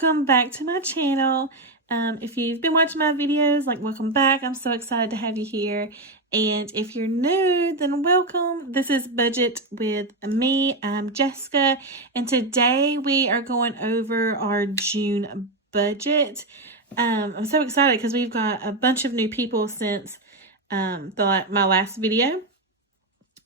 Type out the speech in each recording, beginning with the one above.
welcome back to my channel. If you've been watching my videos, welcome back. I'm so excited to have you here. And if you're new, then welcome. This is Budget with me. I'm Jessica, and today we are going over our June budget. I'm so excited because we've got a bunch of new people since my last video.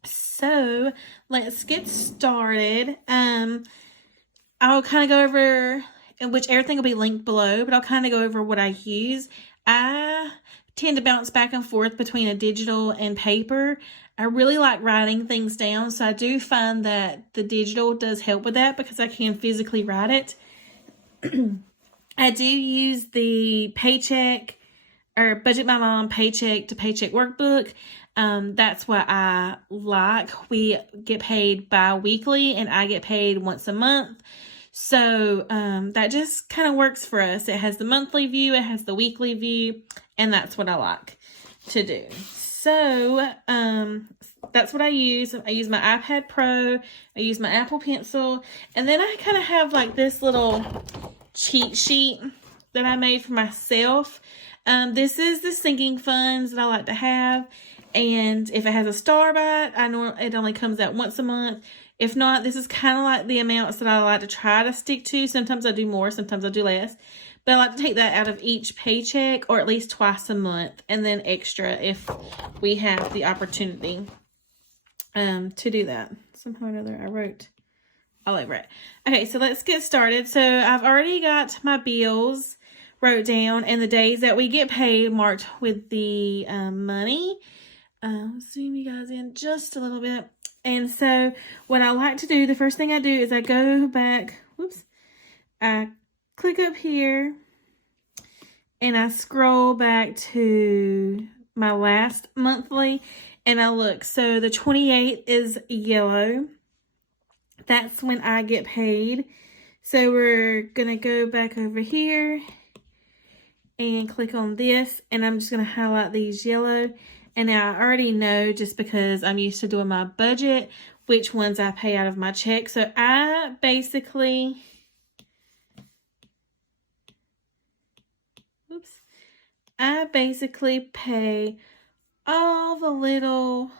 So let's get started. I'll kind of go over, which everything will be linked below, but I'll kind of go over what I use. I tend to bounce back and forth between a digital and paper. I really like writing things down, so I do find that the digital does help with that because I can physically write it. I do use the Paycheck or Budget My Mom Paycheck to Paycheck workbook. That's what I like. We get paid bi-weekly and I get paid once a month. So that just kind of works for us. It has the monthly view, it has the weekly view, and that's what I like to do. So that's what I use. I use my iPad Pro, I use my Apple Pencil, and then I kind of have this little cheat sheet that I made for myself. This is the sinking funds that I like to have. And if it has a star by it, I know it only comes out once a month. If not, this is kind of like the amounts that I like to try to stick to. Sometimes I do more, sometimes I do less. But I like to take that out of each paycheck, or at least twice a month, and then extra if we have the opportunity to do that. Somehow or another, I wrote all over it. Okay, so let's get started. So I've already got my bills wrote down and the days that we get paid marked with the money. I'll zoom you guys in just a little bit. And so what I like to do, the first thing I do is I go back, I click up here and I scroll back to my last monthly and I look. So the 28th is yellow. That's when I get paid. So we're going to go back over here and click on this, and I'm just going to highlight these yellow. And now I already know, just because I'm used to doing my budget, which ones I pay out of my check. So I basically, pay all the little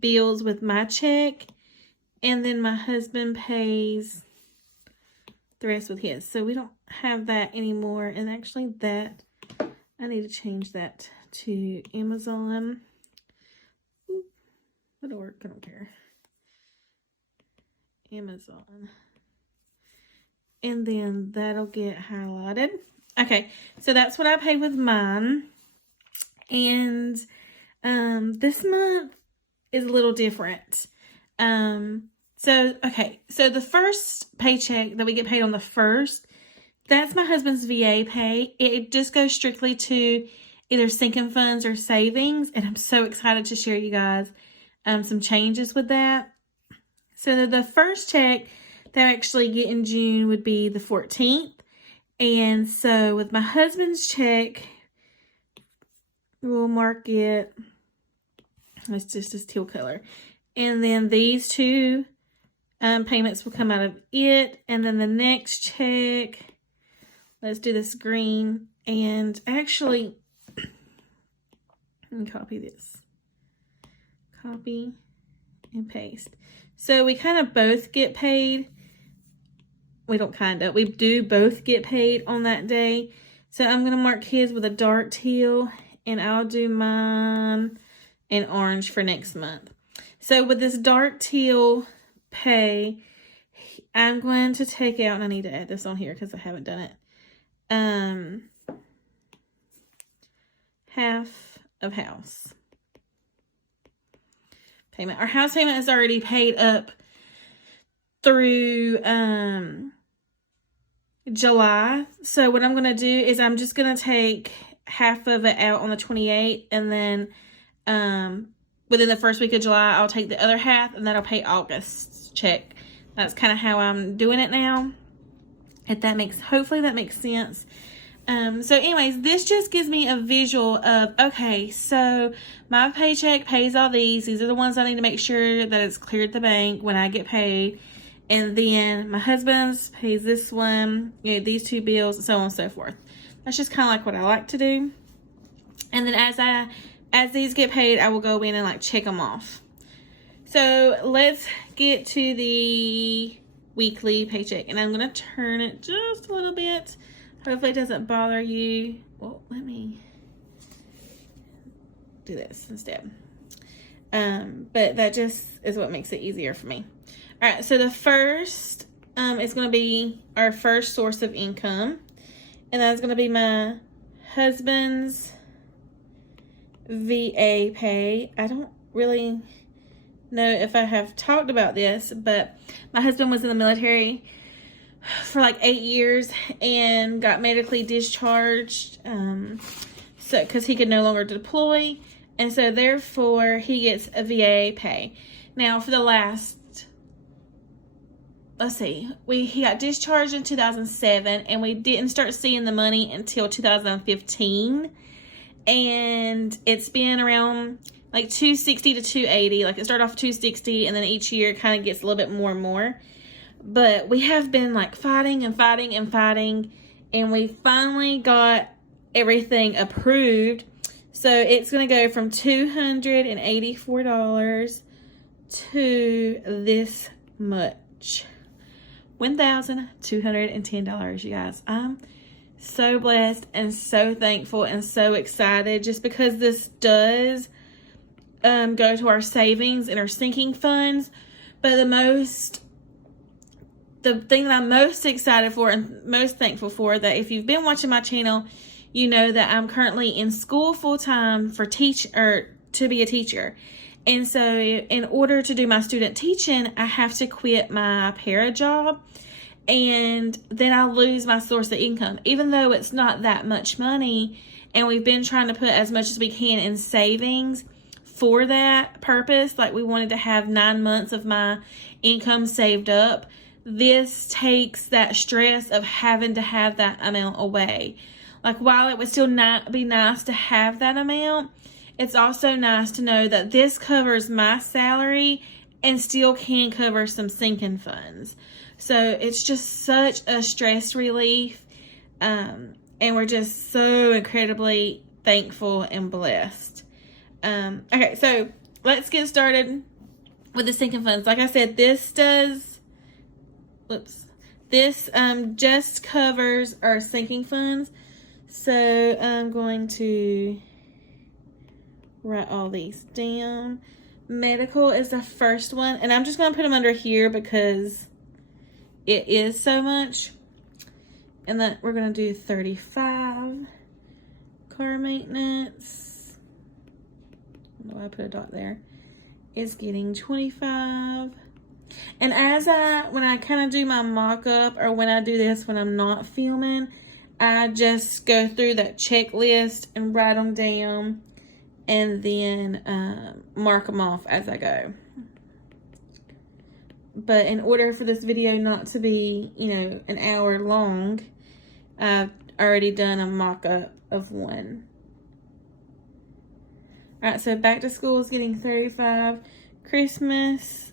bills with my check, and then my husband pays the rest with his. So we don't have that anymore. And actually that, I need to change that to Amazon. That'll work, I don't care. Amazon. And then that'll get highlighted. Okay, so that's what I pay with mine. And this month is a little different. So the first paycheck that we get paid on the 1st, that's my husband's VA pay. It just goes strictly to either sinking funds or savings. And I'm so excited to share you guys some changes with that. So the first check that I actually get in June would be the 14th. And so with my husband's check, we'll mark it. It's just this teal color. And then these two payments will come out of it. And then the next check, let's do this green. And actually, let me copy this. Copy and paste. So we kind of both get paid. We do both get paid on that day. So I'm going to mark his with a dark teal, and I'll do mine in orange for next month. So with this dark teal pay, I'm going to take out, and I need to add this on here because I haven't done it, half of house payment. Our house payment is already paid up through July. So what I'm going to do is I'm just going to take half of it out on the 28th, and then within the first week of July, I'll take the other half, and that'll pay August's check. That's kind of how I'm doing it now. Hopefully that makes sense. So anyways, this just gives me a visual of, okay, so my paycheck pays all these. These are the ones I need to make sure that it's cleared the bank when I get paid. And then my husband's pays this one, you know, these 2 bills, so on and so forth. That's just kind of like what I like to do. And then as these get paid, I will go in and like check them off. So let's get to the weekly paycheck, and I'm going to turn it just a little bit. Hopefully it doesn't bother you. Well, let me do this instead. But that just is what makes it easier for me. All right, so the first is going to be our first source of income, and that's going to be my husband's VA pay. I don't really know if I have talked about this, but my husband was in the military for like 8 years and got medically discharged, so because he could no longer deploy, and so therefore he gets a VA pay. Now for the last, let's see, he got discharged in 2007, and we didn't start seeing the money until 2015, and it's been around like 260 to 280. Like it started off 260, and then each year it kind of gets a little bit more and more. But we have been like fighting and fighting and fighting, and we finally got everything approved. So it's going to go from $284 to this much. $1,210, you guys. I'm so blessed and so thankful and so excited, just because this does go to our savings and our sinking funds. But the thing that I'm most excited for and most thankful for, that if you've been watching my channel, you know that I'm currently in school full-time to be a teacher. And so in order to do my student teaching, I have to quit my para job, and then I lose my source of income, even though it's not that much money. And we've been trying to put as much as we can in savings for that purpose. Like we wanted to have 9 months of my income saved up. This takes that stress of having to have that amount away. Like while it would still not be nice to have that amount, it's also nice to know that this covers my salary and still can cover some sinking funds. So it's just such a stress relief. And we're just so incredibly thankful and blessed. Okay, so let's get started with the sinking funds. Like I said, this just covers our sinking funds. So I'm going to write all these down. Medical is the first one, and I'm just going to put them under here because it is so much. And then we're going to do 35. Car maintenance, I don't know why I put a dot there, is getting 25. And when I kind of do my mock-up, or when I do this when I'm not filming, I just go through that checklist and write them down, and then mark them off as I go. But in order for this video not to be, an hour long, I've already done a mock-up of one. All right, so back to school is getting 35. Christmas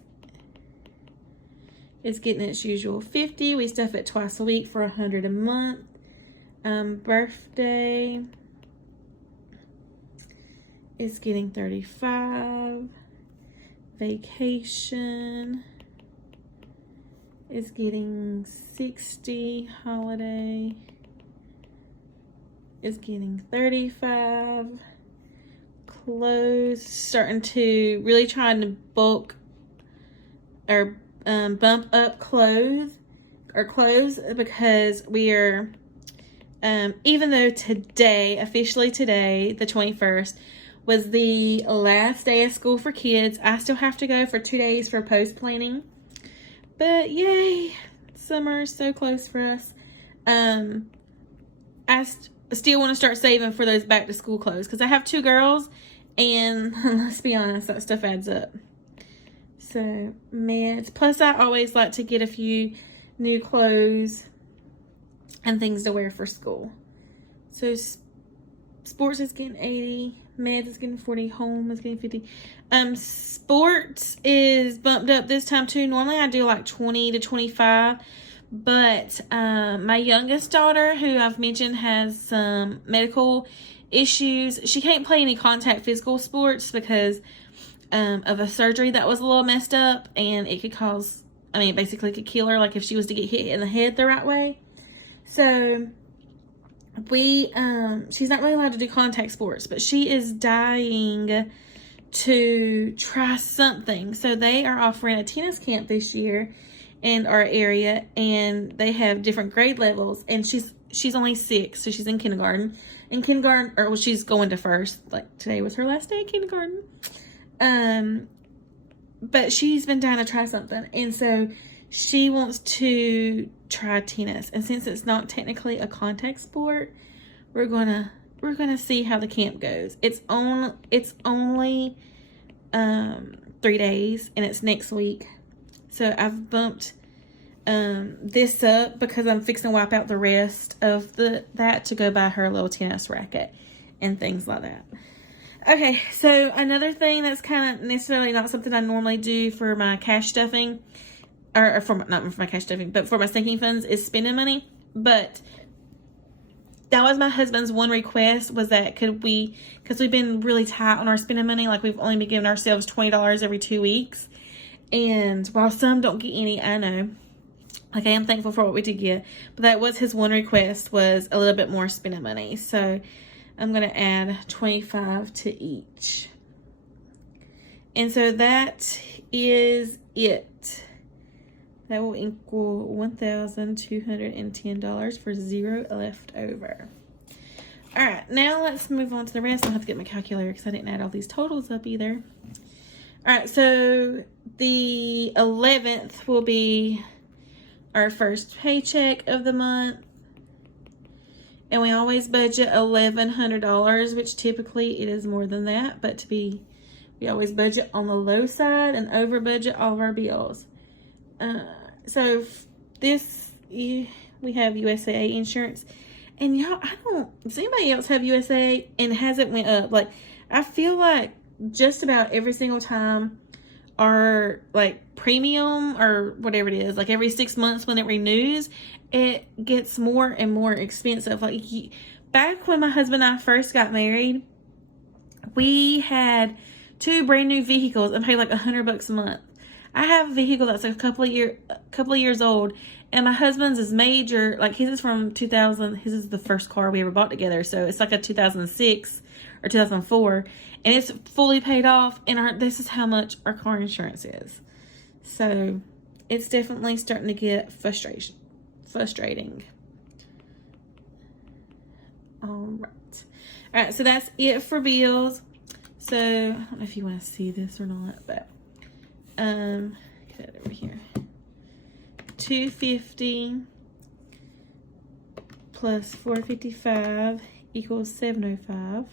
is getting its usual 50. We stuff it twice a week for 100 a month. Birthday is getting 35. Vacation is getting 60. Holiday is getting 35. Clothes, starting to really trying to bulk or bump up clothes because we are, even though officially today, the 21st, was the last day of school for kids, I still have to go for 2 days for post planning. But yay, summer is so close for us. I still want to start saving for those back to school clothes because I have 2 girls, and let's be honest, that stuff adds up. So meds, plus I always like to get a few new clothes and things to wear for school. So Sports is getting 80. Meds is getting 40. Home is getting 50. Sports is bumped up this time too. Normally I do like 20 to 25. But my youngest daughter, who I've mentioned has some medical issues, she can't play any contact physical sports because of a surgery that was a little messed up, and it could cause, basically could kill her, like if she was to get hit in the head the right way. So she's not really allowed to do contact sports, but she is dying to try something. So they are offering a tennis camp this year in our area, and they have different grade levels, and she's only 6, so she's in kindergarten. She's going to first, like today was her last day of kindergarten. But she's been dying to try something, and so she wants to try tennis. And since it's not technically a contact sport, we're gonna see how the camp goes. It's only 3 days, and it's next week. So I've bumped this up because I'm fixing to wipe out the rest of that to go buy her a little tennis racket and things like that. Okay, so another thing that's kind of necessarily not something I normally do for my cash stuffing, not for my cash stuffing, but for my sinking funds, is spending money. But that was my husband's one request, was that because we've been really tight on our spending money, like we've only been giving ourselves $20 every 2 weeks. And while some don't get any, I know, like I am thankful for what we did get, but that was his one request, was a little bit more spending money. So I'm going to add 25 to each. And so that is it. That will equal $1,210 for 0 left over. All right, now let's move on to the rest. I'll have to get my calculator because I didn't add all these totals up either. All right, so the 11th will be our first paycheck of the month. And we always budget $1,100, which typically it is more than that. But we always budget on the low side and over budget all of our bills. So we have USAA insurance. And y'all, does anybody else have USAA and hasn't went up? Like, I feel like just about every single time our premium or whatever it is, like every 6 months when it renews, it gets more and more expensive. Like back when my husband and I first got married, we had 2 brand new vehicles and paid like $100 a month. I have a vehicle that's a couple of years old, and my husband's is major. Like his is from 2000. His is the first car we ever bought together, so it's like a 2006 or 2004, and it's fully paid off. And this is how much our car insurance is. So it's definitely starting to get frustrating. All right, so that's it for bills. So I don't know if you want to see this or not, but get it over here. $250 plus $455 equals $705.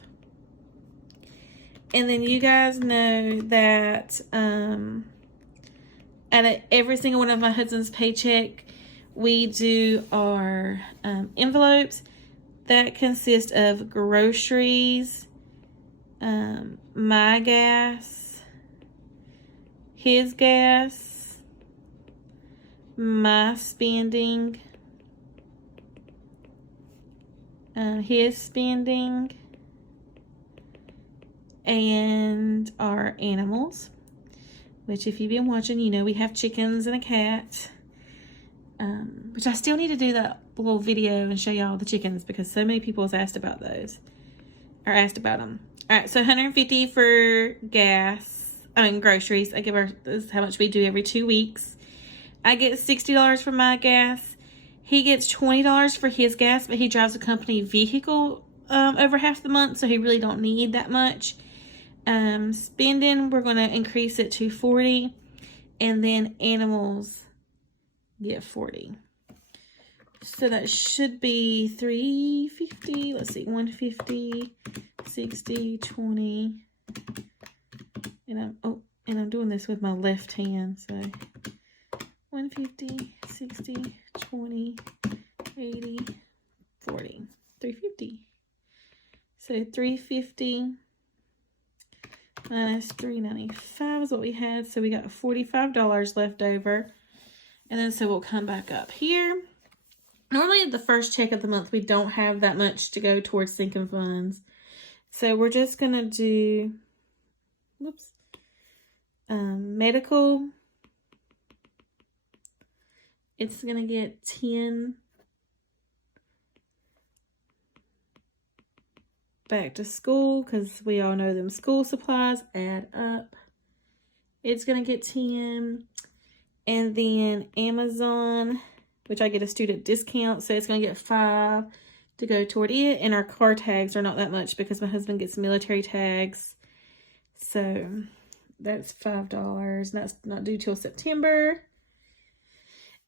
And then you guys know that at every single one of my husband's paycheck, we do our envelopes that consist of groceries, my gas, his gas, my spending, his spending, and our animals, which if you've been watching, you know we have chickens and a cat, which I still need to do that little video and show y'all the chickens because so many people have asked about those, or asked about them. All right, so $150 for groceries. This is how much we do every 2 weeks. I get $60 for my gas. He gets $20 for his gas, but he drives a company vehicle over half the month, so he really don't need that much. Spending, we're going to increase it to $40, and then animals get $40. So that should be $350. Let's see, $150, $60, $20, and I'm doing this with my left hand, so $150, $60, $20, $80, $40, $350. So $350 minus $395 is what we had. So we got $45 left over. And then so we'll come back up here. Normally at the first check of the month, we don't have that much to go towards sinking funds. So we're just going to do, whoops, medical. It's going to get 10. Back to school, because we all know them school supplies add up. It's going to get 10. And then Amazon, which I get a student discount, so it's going to get 5 to go toward it. And our car tags are not that much because my husband gets military tags. So that's $5. And that's not due till September.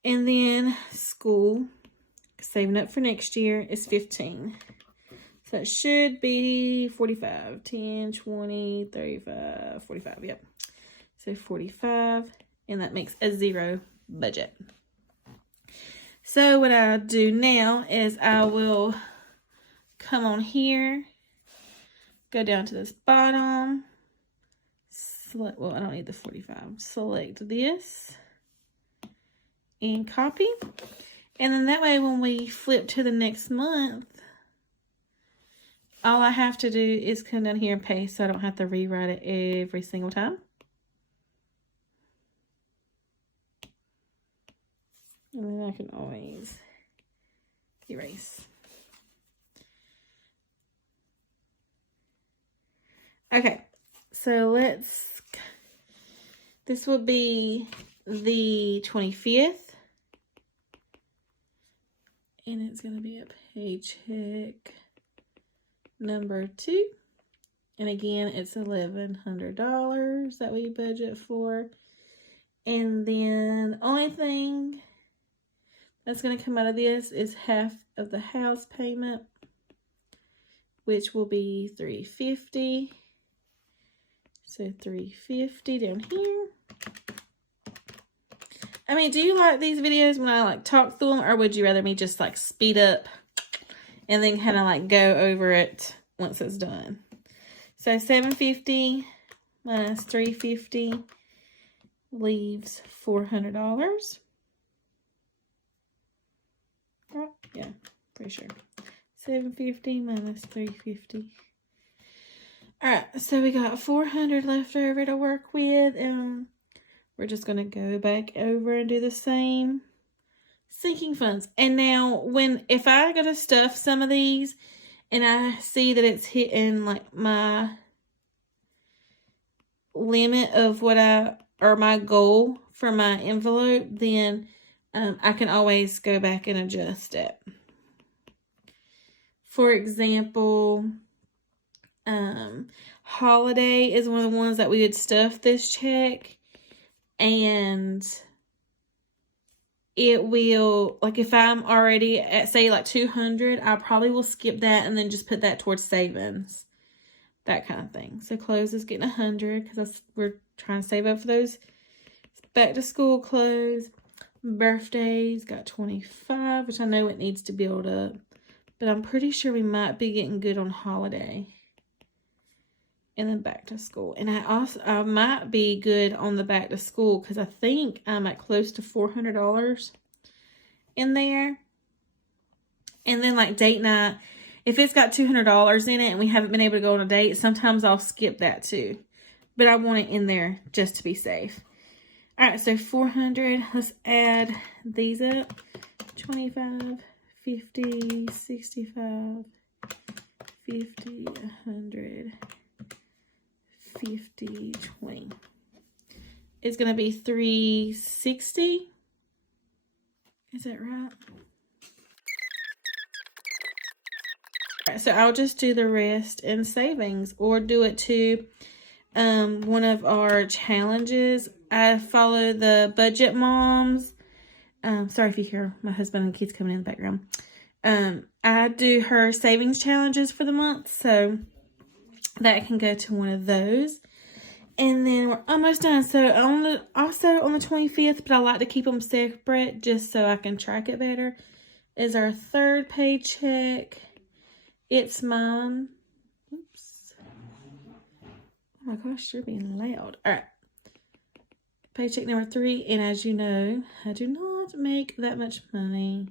And then school, saving up for next year, is 15. So it should be 45, 10, 20, 35, 45, yep. So 45, and that makes a 0 budget. So what I do now is I will come on here, go down to this bottom, select, well, I don't need the 45, select this, and copy. And then that way when we flip to the next month, all I have to do is come down here and paste so I don't have to rewrite it every single time. And then I can always erase. Okay, so this will be the 25th. And it's going to be a paycheck number 2, and again it's $1,100 that we budget for. And then the only thing that's going to come out of this is half of the house payment, which will be $350. So $350 down here. I mean, do you like these videos when I like talk through them, or would you rather me just like speed up and then kind of like go over it once it's done? So $750 minus $350 leaves $400. Oh, yeah, pretty sure. $750 minus $350. All right, so we got $400 left over to work with, and we're just going to go back over and do the same sinking funds. And now if I go to stuff some of these and I see that it's hitting like my limit of or my goal for my envelope, then I can always go back and adjust it. For example, holiday is one of the ones that we would stuff this check, and it will, like if I'm already at say like 200, I probably will skip that and then just put that towards savings, that kind of thing. So clothes is getting 100 because we're trying to save up for those back to school clothes. Birthdays got 25, which I know it needs to build up, but I'm pretty sure we might be getting good on holiday. And then back to school. And I might be good on the back to school because I think I'm at close to $400 in there. And then like date night, if it's got $200 in it and we haven't been able to go on a date, sometimes I'll skip that too. But I want it in there just to be safe. All right, so 400. Let's add these up. 25, 50, 65, 50, 100. 50, 20. It's going to be 360. Is that right? All right, so I'll just do the rest in savings or do it to one of our challenges. I follow the Budget Moms. Sorry if you hear my husband and kids coming in the background. I do her savings challenges for the month, so that can go to one of those. And then we're almost done. So also on the 25th, but I like to keep them separate just so I can track it better, is our third paycheck. It's mine. Oops. Oh my gosh, you're being loud. All right. Paycheck number 3, and as you know, I do not make that much money.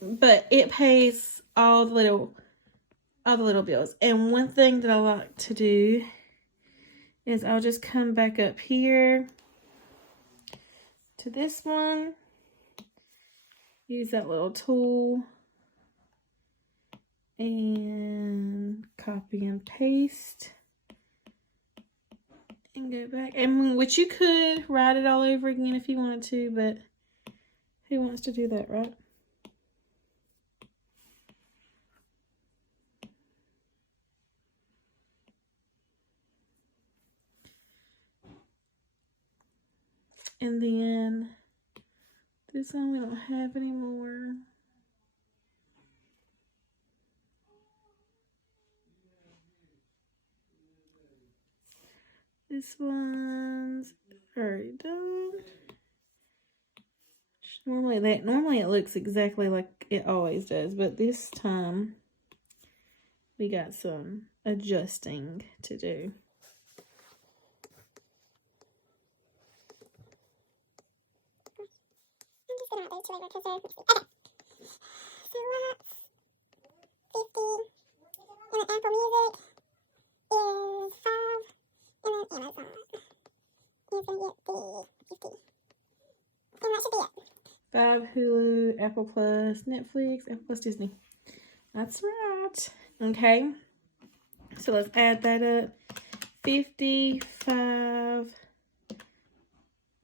But it pays all the little bills. And one thing that I like to do is I'll just come back up here to this one, use that little tool, and copy and paste, and go back. And which you could write it all over again if you wanted to, but who wants to do that, right? And then this one we don't have anymore. This one's already done. Normally it looks exactly like it always does, but this time we got some adjusting to do. I'm just gonna add those two later because 50, and then Apple Music is 5, and then Amazon is going to be 50. And that should be it. 5 Hulu, Apple Plus, Netflix, Apple Plus Disney. That's right. Okay. So let's add that up. 55.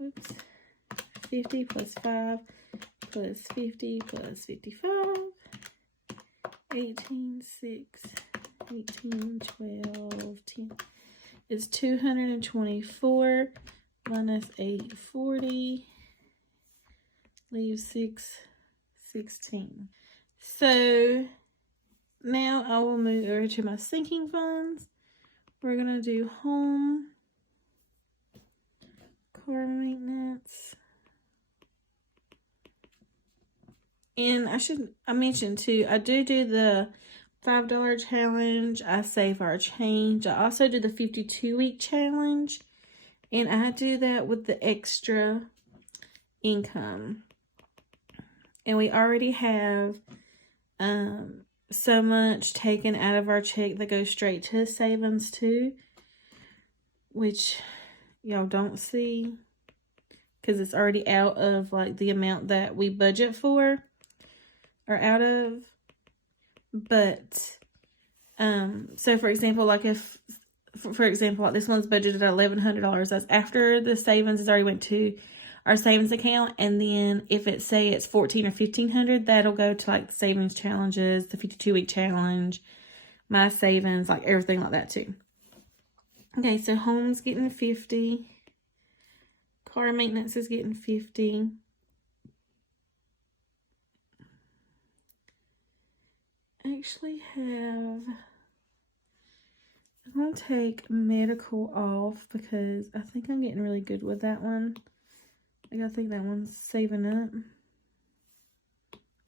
Oops. 50 plus 5 plus 50 plus 55. 18, 6, 18, 12, 10. It's 224 minus 840. Leaves 616. So now I will move over to my sinking funds. We're going to do home, car maintenance. And I mentioned too, I do the $5 challenge. I save our change. I also do the 52-week challenge. And I do that with the extra income. And we already have so much taken out of our check that goes straight to savings too, which y'all don't see because it's already out of like the amount that we budget for or out of. But so for example, like if for example, like this one's budgeted at $1,100, that's after the savings has already went to our savings account. And then if it say it's $1,400 or $1,500, that'll go to like the savings challenges, the 52-week challenge, my savings, like everything like that too. Okay, so home's getting 50. Car maintenance is getting 50. I actually have, I'm going to take medical off because I think I'm getting really good with that one. I think that one's saving up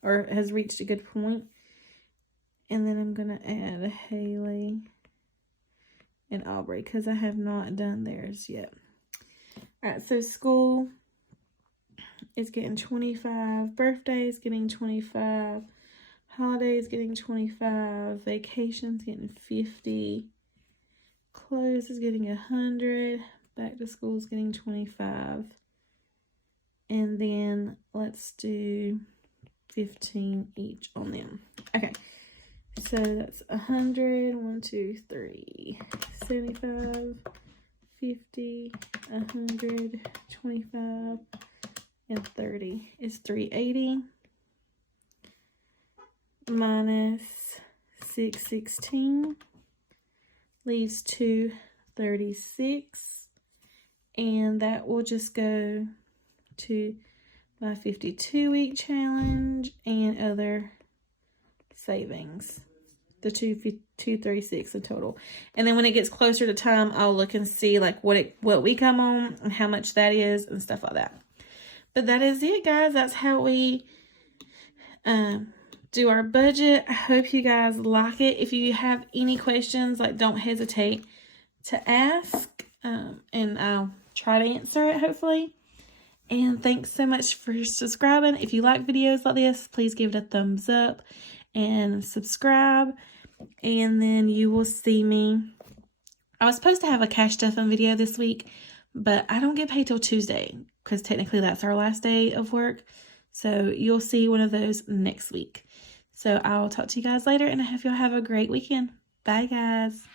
or has reached a good point. And then I'm going to add Haley and Aubrey because I have not done theirs yet. All right, so school is getting 25. Birthday is getting 25. Holidays getting 25. Vacations getting 50. Clothes is getting 100. Back to school is getting 25. And then let's do 15 each on them. Okay, so that's 100, 1, 2, 3, 75, 50, 100, 25, and 30 is 380 minus 616 leaves 236, and that will just go to my 52-week challenge and other savings, the 236 in total. And then when it gets closer to time, I'll look and see like what we come on and how much that is and stuff like that. But that is it, guys. That's how we do our budget. I hope you guys like it. If you have any questions, like, don't hesitate to ask, and I'll try to answer it, hopefully. And thanks so much for subscribing. If you like videos like this, please give it a thumbs up and subscribe, and then you will see me. I was supposed to have a cash stuffing video this week, but I don't get paid till Tuesday, because technically that's our last day of work. So you'll see one of those next week. So I'll talk to you guys later, and I hope y'all have a great weekend. Bye, guys.